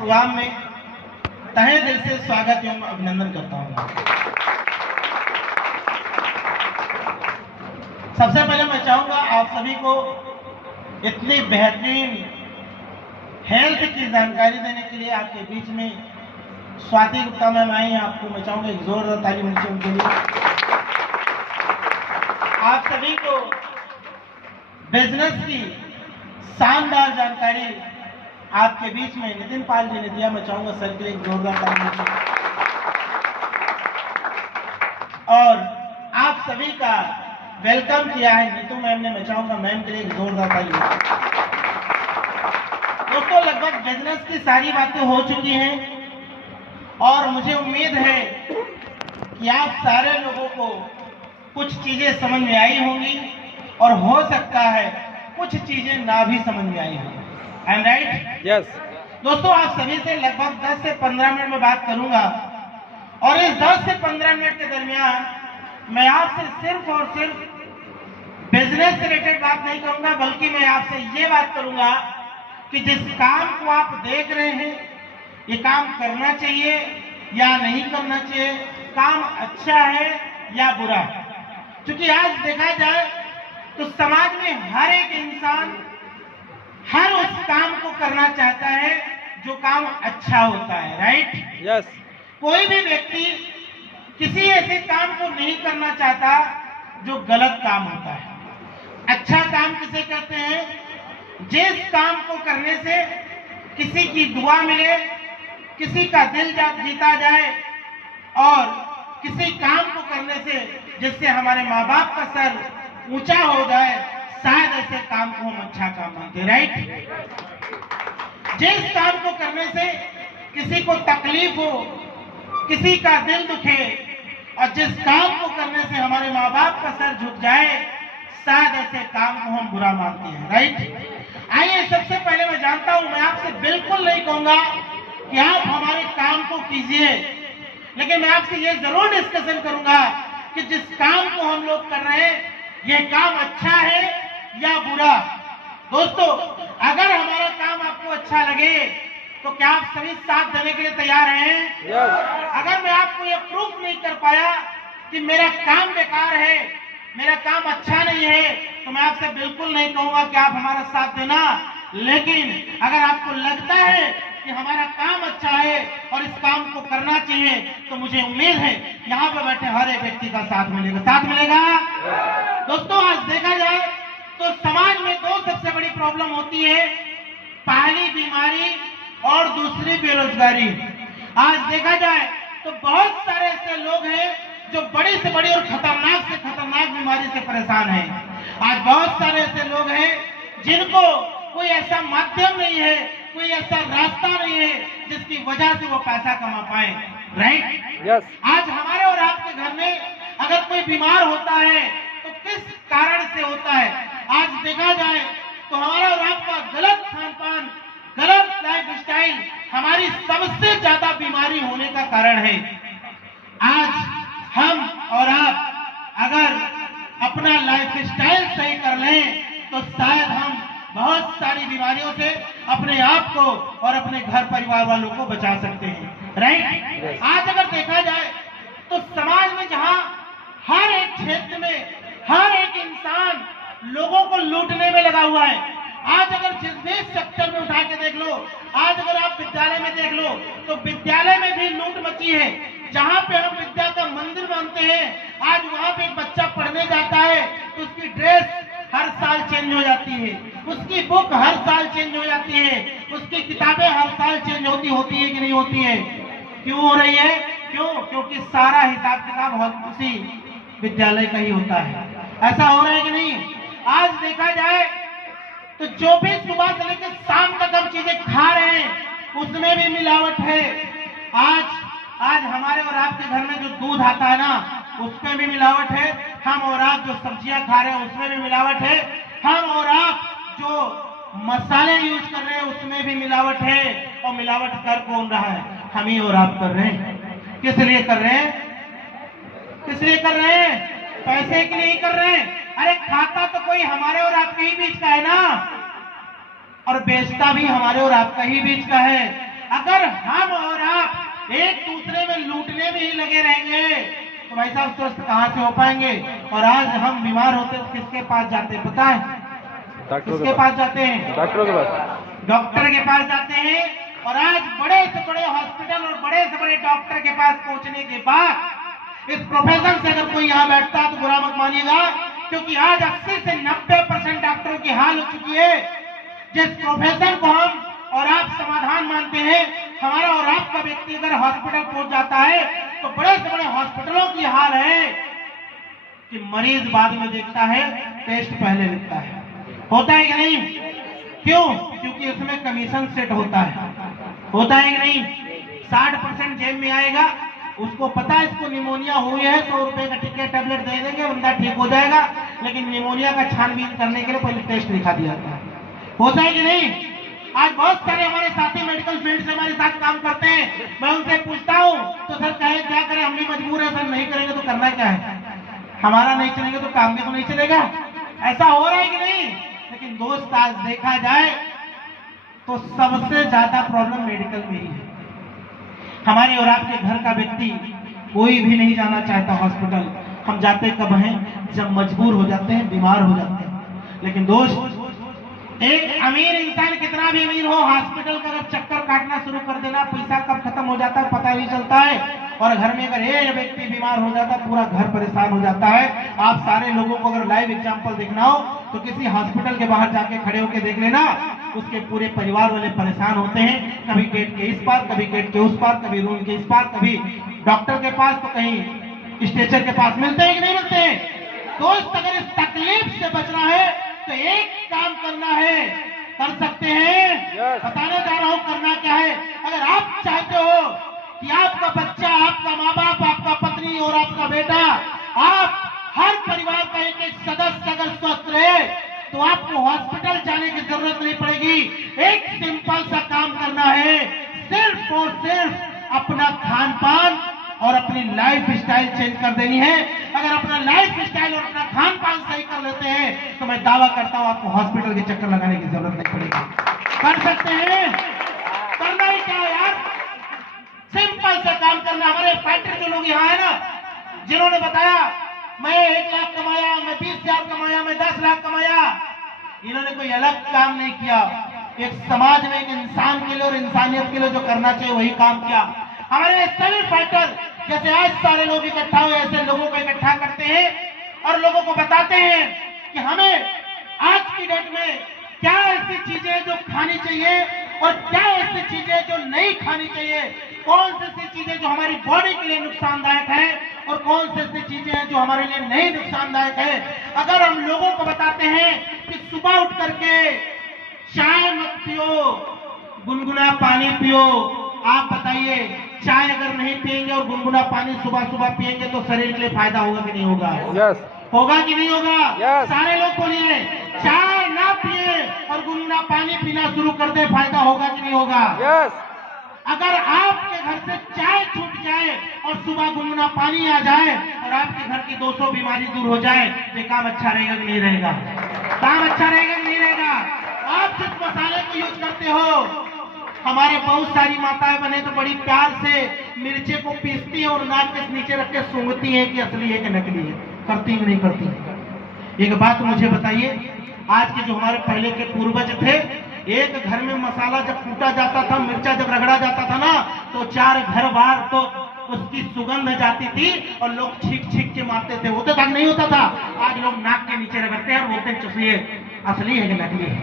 Programme में तहे दिल से स्वागत एवं अभिनंदन करता हूँ। सबसे पहले मैं चाहूंगा आप सभी को इतनी बेहतरीन हेल्थ की जानकारी देने के लिए आपके बीच में स्वाति गुप्ता मैम आई हैं। आपको मैं चाहूंगा एक जोरदार ताली मिलनी चाहिए उनके लिए। आप सभी को बिजनेस की शानदार जानकारी आपके बीच में नितिन पाल जी ने दिया। मैं चाहूंगा सर के लिए एक जोरदार ताली मिलनी चाहिए। और आप सभी का वेलकम किया है नीतू मैम ने। मैं चाहूंगा मैम के लिए एक जोरदार ताली। दोस्तों, लगभग बिजनेस की सारी बातें हो चुकी हैं और मुझे उम्मीद है कि आप सारे लोगों को कुछ चीजें समझ में आई होंगी और हो सकता है कुछ चीजें ना भी समझ में आई होंगी। I am right? यस। दोस्तों, आप सभी से लगभग 10 से 15 मिनट में बात करूंगा और इस 10 से 15 मिनट के दरमियान मैं आपसे सिर्फ और सिर्फ बिजनेस से रिलेटेड बात नहीं करूंगा, बल्कि मैं आपसे ये बात करूंगा कि जिस काम को आप देख रहे हैं ये काम करना चाहिए या नहीं करना चाहिए, काम अच्छा है या बुरा। क्योंकि आज देखा जाए तो समाज में हर एक इंसान हर उस काम को करना चाहता है जो काम अच्छा होता है। राइट? यस। कोई भी व्यक्ति किसी ऐसे काम को नहीं करना चाहता जो गलत काम होता है। अच्छा काम किसे कहते हैं? जिस काम को करने से किसी की दुआ मिले, किसी का दिल जीता जाए और किसी काम को करने से जिससे हमारे माँ बाप का सर ऊंचा हो जाए, शायद ऐसे काम को हम अच्छा काम मानते हैं। राइट? जिस काम को करने से किसी को तकलीफ हो, किसी का दिल दुखे और जिस काम को करने से हमारे माँ बाप का सर झुक जाए, शायद ऐसे काम को हम बुरा मानते हैं। राइट? आइए, सबसे पहले मैं जानता हूं, मैं आपसे बिल्कुल नहीं कहूंगा कि आप हमारे काम को कीजिए, लेकिन मैं आपसे ये जरूर डिस्कशन करूंगा कि जिस काम को हम लोग कर रहे हैं ये काम अच्छा है या बुरा। दोस्तों, अगर हमारा काम आपको अच्छा लगे तो क्या आप सभी साथ देने के लिए तैयार हैं? यस। अगर मैं आपको ये प्रूफ नहीं कर पाया कि मेरा काम बेकार है, मेरा काम अच्छा नहीं है, तो मैं आपसे बिल्कुल नहीं कहूंगा कि आप हमारा साथ देना। लेकिन अगर आपको लगता है कि हमारा काम अच्छा है और इस काम को करना चाहिए, तो मुझे उम्मीद है यहाँ पे बैठे हर एक व्यक्ति का साथ मिलेगा। साथ मिलेगा? दोस्तों, आज देखा जाए तो समाज में दो सबसे बड़ी प्रॉब्लम होती है, पहली बीमारी और दूसरी बेरोजगारी। आज देखा जाए तो बहुत सारे ऐसे लोग हैं जो बड़ी से बड़ी और खतरनाक से खतरनाक बीमारी से परेशान हैं। आज बहुत सारे ऐसे लोग हैं जिनको कोई ऐसा माध्यम नहीं है, कोई ऐसा रास्ता नहीं है जिसकी वजह से वो पैसा कमा पाए। राइट? यस। आज हमारे और आपके घर में अगर कोई बीमार होता है तो किस कारण से होता है? आज देखा जाए तो हमारा और आपका गलत खान पान, गलत लाइफ स्टाइल हमारी सबसे ज्यादा बीमारी होने का कारण है। आज हम और आप अगर अपना लाइफ स्टाइल सही कर लें तो शायद हम बहुत सारी बीमारियों से अपने आप को और अपने घर परिवार वालों को बचा सकते हैं। राइट? आज अगर देखा जाए तो समाज में जहां हर एक क्षेत्र में हर एक इंसान लोगों को लूटने में लगा हुआ है, आज अगर जिस भी सेक्टर में उठा के देख लो, आज अगर आप विद्यालय में देख लो तो विद्यालय में भी लूट मची है। जहाँ पे हम विद्या का मंदिर मानते हैं, आज वहाँ पे एक बच्चा पढ़ने जाता है तो उसकी ड्रेस हर साल चेंज हो जाती है, उसकी बुक हर साल चेंज हो जाती है, उसकी किताबें हर साल चेंज होती है कि नहीं होती है? क्यों हो रही है? क्यों? क्योंकि सारा हिसाब किताब उसी विद्यालय का ही होता है। ऐसा हो रहा है कि नहीं? आज देखा जाए तो जो भी सुबह से लेकर शाम तक हम चीजें खा रहे हैं उसमें भी मिलावट है। आज हमारे और आपके घर में जो दूध आता है ना, उसमें भी मिलावट है। हम और आप जो सब्जियां खा रहे हैं उसमें भी मिलावट है। हम और आप जो मसाले यूज कर रहे हैं उसमें भी मिलावट है। और मिलावट कर कौन रहा है? हम ही और आप कर रहे हैं। किस लिए कर रहे हैं? किस लिए कर रहे हैं? पैसे के लिए ही कर रहे हैं। अरे खाता तो कोई हमारे और आपके ही बीच का है ना, और बेचता भी हमारे और आपका ही बीच का है। अगर हम और आप एक दूसरे में लूटने में ही लगे रहेंगे तो भाई साहब स्वस्थ कहाँ से हो पाएंगे। और आज हम बीमार होते तो किसके पास जाते हैं पता है? किसके पास जाते हैं? डॉक्टरों के पास। डॉक्टर के पास जाते हैं। और आज बड़े से बड़े हॉस्पिटल और बड़े से बड़े डॉक्टर के पास पहुंचने के बाद इस प्रोफेशन से अगर कोई यहाँ बैठता है तो बुरा मत मानिएगा, क्योंकि आज 80 से 90% डॉक्टरों की हाल हो चुकी है। जिस प्रोफेशन को हम और आप समाधान मानते हैं, हमारा और आपका व्यक्ति अगर हॉस्पिटल पहुंच जाता है तो बड़े से बड़े हॉस्पिटलों की हाल है कि मरीज बाद में देखता है, टेस्ट पहले लिखता है। होता है कि नहीं? क्यों? क्योंकि इसमें कमीशन सेट होता है। होता है कि नहीं? 60% जेब में आएगा, उसको पता है इसको निमोनिया हुई है, 100 रुपए का टिकट टैबलेट दे देंगे, बंदा ठीक हो जाएगा। लेकिन निमोनिया का छानबीन करने के लिए पहले टेस्ट लिखा दिया जाता है। होता है कि नहीं? आज बहुत सारे हमारे साथी मेडिकल फील्ड से हमारे साथ काम करते हैं, मैं उनसे पूछता हूँ तो सर कहे क्या करें, हम भी मजबूर है सर, नहीं करेंगे तो करना क्या है, हमारा नहीं चलेंगे तो काम भी तो नहीं चलेगा। ऐसा हो रहा है कि नहीं? लेकिन दोस्त आज देखा जाए तो सबसे ज्यादा प्रॉब्लम मेडिकल में ही है। हमारे और आपके घर का व्यक्ति कोई भी नहीं जाना चाहता हॉस्पिटल। हम जाते कब हैं? जब मजबूर हो जाते हैं, बीमार हो जाते हैं। लेकिन दोस्त, एक अमीर इंसान कितना भी अमीर हो, हॉस्पिटल का अगर चक्कर काटना शुरू कर देना, पैसा कब खत्म हो जाता है पता नहीं चलता है। और घर में अगर एक व्यक्ति बीमार हो जाता है, पूरा घर परेशान हो जाता है। आप सारे लोगों को अगर लाइव एग्जांपल देखना हो तो किसी हॉस्पिटल के बाहर जाके खड़े होकर देख लेना, उसके पूरे परिवार वाले परेशान होते हैं। कभी गेट के इस पार, कभी गेट के उस पार, कभी रूम के इस पार, कभी डॉक्टर के पास, तो कहीं स्ट्रेचर के पास। मिलते हैं कि नहीं मिलते हैं? दोस्त, अगर इस तकलीफ से बचना है तो एक काम करना है, कर सकते हैं। बताने जा रहा हूं करना क्या है। अगर आप चाहते हो कि आपका बच्चा, आपका माँ बाप, आपका पत्नी और आपका बेटा, आप हर परिवार का एक एक सदस्य अगर स्वस्थ रहे तो आपको हॉस्पिटल जाने की जरूरत नहीं पड़ेगी। एक सिंपल सा काम करना है, सिर्फ और सिर्फ अपना खान पान और अपनी लाइफ स्टाइल चेंज कर देनी है। अगर अपना लाइफ स्टाइल और अपना खान पान सही कर लेते हैं तो मैं दावा करता हूं आपको हॉस्पिटल के चक्कर लगाने की जरूरत नहीं पड़ेगी। कर सकते हैं। करना ही क्या है यार, सिंपल सा काम करना। हमारे फाइटर जो लोग यहाँ है ना, जिन्होंने बताया मैं 1 लाख कमाया, मैं 20,000 कमाया, मैं 10 लाख कमाया, इन्होंने कोई अलग काम नहीं किया। एक समाज में एक इंसान के लिए और इंसानियत के लिए जो करना चाहिए वही काम किया। हमारे सभी फाइटर जैसे आज सारे लोग इकट्ठा हुए, ऐसे लोगों को इकट्ठा करते हैं और लोगों को बताते हैं कि हमें आज की डेट में क्या ऐसी चीजें जो खानी चाहिए और क्या ऐसी चीजें जो नहीं खानी चाहिए, कौन सी ऐसी चीजें जो हमारी बॉडी के लिए नुकसानदायक है और कौन सी ऐसी चीजें हैं जो हमारे लिए नहीं नुकसानदायक है। अगर हम लोगों को बताते हैं कि सुबह उठ करके चाय मत पियो, गुनगुना पानी पियो, आप बताइए चाय अगर नहीं पिएंगे और गुनगुना पानी सुबह सुबह पिएंगे तो शरीर के लिए फायदा होगा कि नहीं होगा? यस। होगा कि नहीं होगा? यस। सारे लोग बोलिए, चाय ना पिए और गुनगुना पानी पीना शुरू कर दे, फायदा होगा कि नहीं होगा? यस। अगर आपके घर से चाय छूट जाए और सुबह गुनगुना पानी आ जाए और आपके घर की 200 बीमारी दूर हो जाए, ये काम अच्छा रहेगा कि नहीं रहेगा? काम अच्छा रहेगा कि नहीं रहेगा? आप जिस मसाले को यूज करते हो, हमारे बहुत सारी माताएं बने तो बड़ी प्यार से मिर्चे को पीसती है और नाक के नीचे रख के सूंघती है कि असली है कि नकली है। करती है नहीं करती? एक बात मुझे बताइए, आज के जो हमारे पहले के पूर्वज थे, एक घर में मसाला जब कूटा जाता था, मिर्चा जब रगड़ा जाता था ना, तो 4 घर बार तो उसकी सुगंध जाती थी और लोग छींक छींक के मारते थे। होता था नहीं होता था? आज लोग नाक के नीचे रगड़ते हैं और बोलते हैं चुसिए, असली है कि नकली है?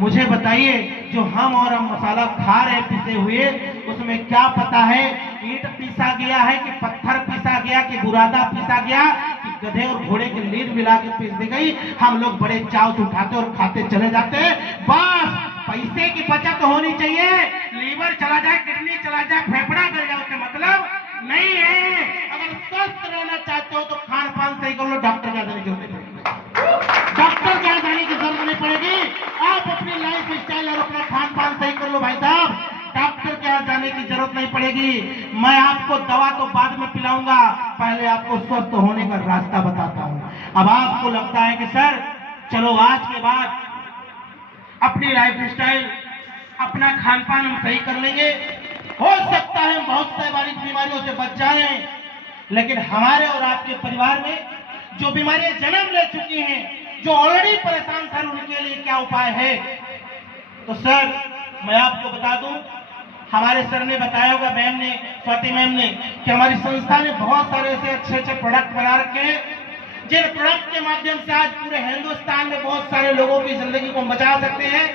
मुझे बताइए जो हम और हम मसाला खा रहे पिसे हुए, उसमें क्या पता है ईंट पीसा गया है कि पत्थर पीसा गया कि बुरादा पीसा गया कि गधे और घोड़े की लीद मिला के पीस दी गई। हम लोग बड़े चाव से उठाते और खाते चले जाते हैं। बस पैसे की बचत होनी चाहिए, लीवर चला जाए, किडनी चला जाए, फेफड़ा गल जाए, उससे मतलब नहीं है। अगर स्वस्थ रहना चाहते हो तो खान पान सही कर लो, डॉक्टर क्या जाने की जरूरत नहीं पड़ेगी। डॉक्टर क्या जाने की जरूरत नहीं पड़ेगी। आप अपनी लाइफ स्टाइल और अपना खान पान सही कर लो भाई साहब, डॉक्टर के यहाँ जाने की जरूरत नहीं पड़ेगी। मैं आपको दवा तो बाद में पिलाऊंगा, पहले आपको स्वस्थ होने का रास्ता बताता हूँ। अब आपको लगता है कि सर चलो आज के बाद अपनी लाइफ स्टाइल अपना खान पान हम सही कर लेंगे, हो सकता है हम बहुत सारी बीमारियों से बच जाएं। लेकिन हमारे और आपके परिवार में जो बीमारियां जन्म ले चुकी हैं, जो ऑलरेडी परेशान सर, उनके लिए क्या उपाय है? तो सर मैं आपको बता दूं, हमारे सर ने बताया होगा, मैम ने, स्वाति मैम ने, कि हमारी संस्था ने बहुत सारे ऐसे अच्छे अच्छे प्रोडक्ट बना रखे हैं, जिन प्रोडक्ट के माध्यम से आज पूरे हिंदुस्तान में बहुत सारे लोगों की जिंदगी को बचा सकते हैं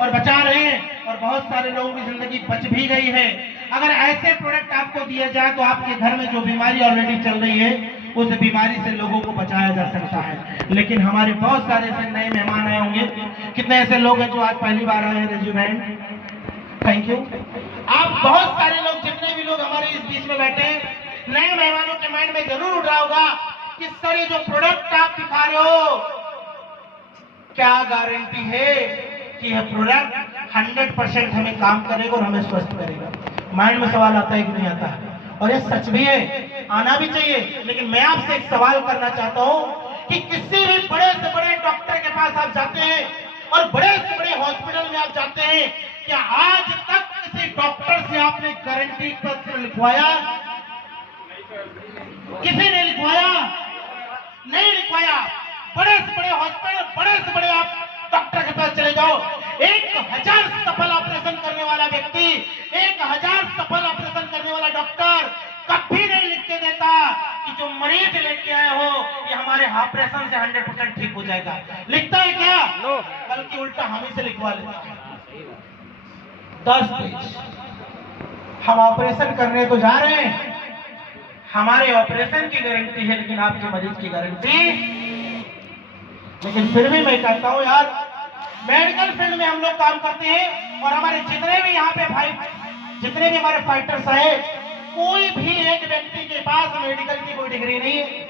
और बचा रहे हैं, और बहुत सारे लोगों की जिंदगी बच भी गई है। अगर ऐसे प्रोडक्ट आपको दिए जाए तो आपके घर में जो बीमारी ऑलरेडी चल रही है, उस बीमारी से लोगों को बचाया जा सकता है। लेकिन हमारे बहुत सारे ऐसे नए मेहमान आए होंगे, कितने ऐसे लोग हैं जो आज पहली बार आए हैं? Regiment, thank you. आप बहुत सारे लोग, जितने भी लोग हमारे इस बीच में बैठे हैं, नए मेहमानों के माइंड में जरूर उठ रहा होगा कि सर ये जो प्रोडक्ट आप दिखा रहे हो, क्या गारंटी है कि यह प्रोडक्ट 100% हमें काम करेगा और हमें स्वस्थ करेगा? माइंड में सवाल आता है कि नहीं आता है? और ये सच भी है, आना भी चाहिए। लेकिन मैं आपसे एक सवाल करना चाहता हूं कि किसी भी बड़े से बड़े डॉक्टर के पास आप जाते हैं और बड़े से बड़े हॉस्पिटल में आप जाते हैं, क्या आज तक किसी डॉक्टर से आपने गारंटी पत्र लिखवाया? किसी ने लिखवाया? नहीं लिखवाया। बड़े से बड़े हॉस्पिटल, बड़े से बड़े आप डॉक्टर के पास चले जाओ, 1000 सफल ऑपरेशन करने वाला व्यक्ति, 1000 सफल ऑपरेशन करने वाला डॉक्टर कभी नहीं लिख के देता कि जो मरीज लेके आए हो ये हमारे ऑपरेशन से 100% ठीक हो जाएगा। लिखता है क्या? नो। बल्कि उल्टा हम ही से लिखवा लेता है 10 पेज। हम ऑपरेशन करने तो जा रहे हैं, हमारे ऑपरेशन की गारंटी है, लेकिन आपके मरीज की गारंटी। लेकिन फिर भी मैं कहता हूं यार, मेडिकल फील्ड में हम लोग काम करते हैं और हमारे जितने भी यहाँ पे भाई, जितने भी हमारे फाइटर्स हैं, कोई भी एक व्यक्ति के पास मेडिकल की कोई डिग्री नहीं है।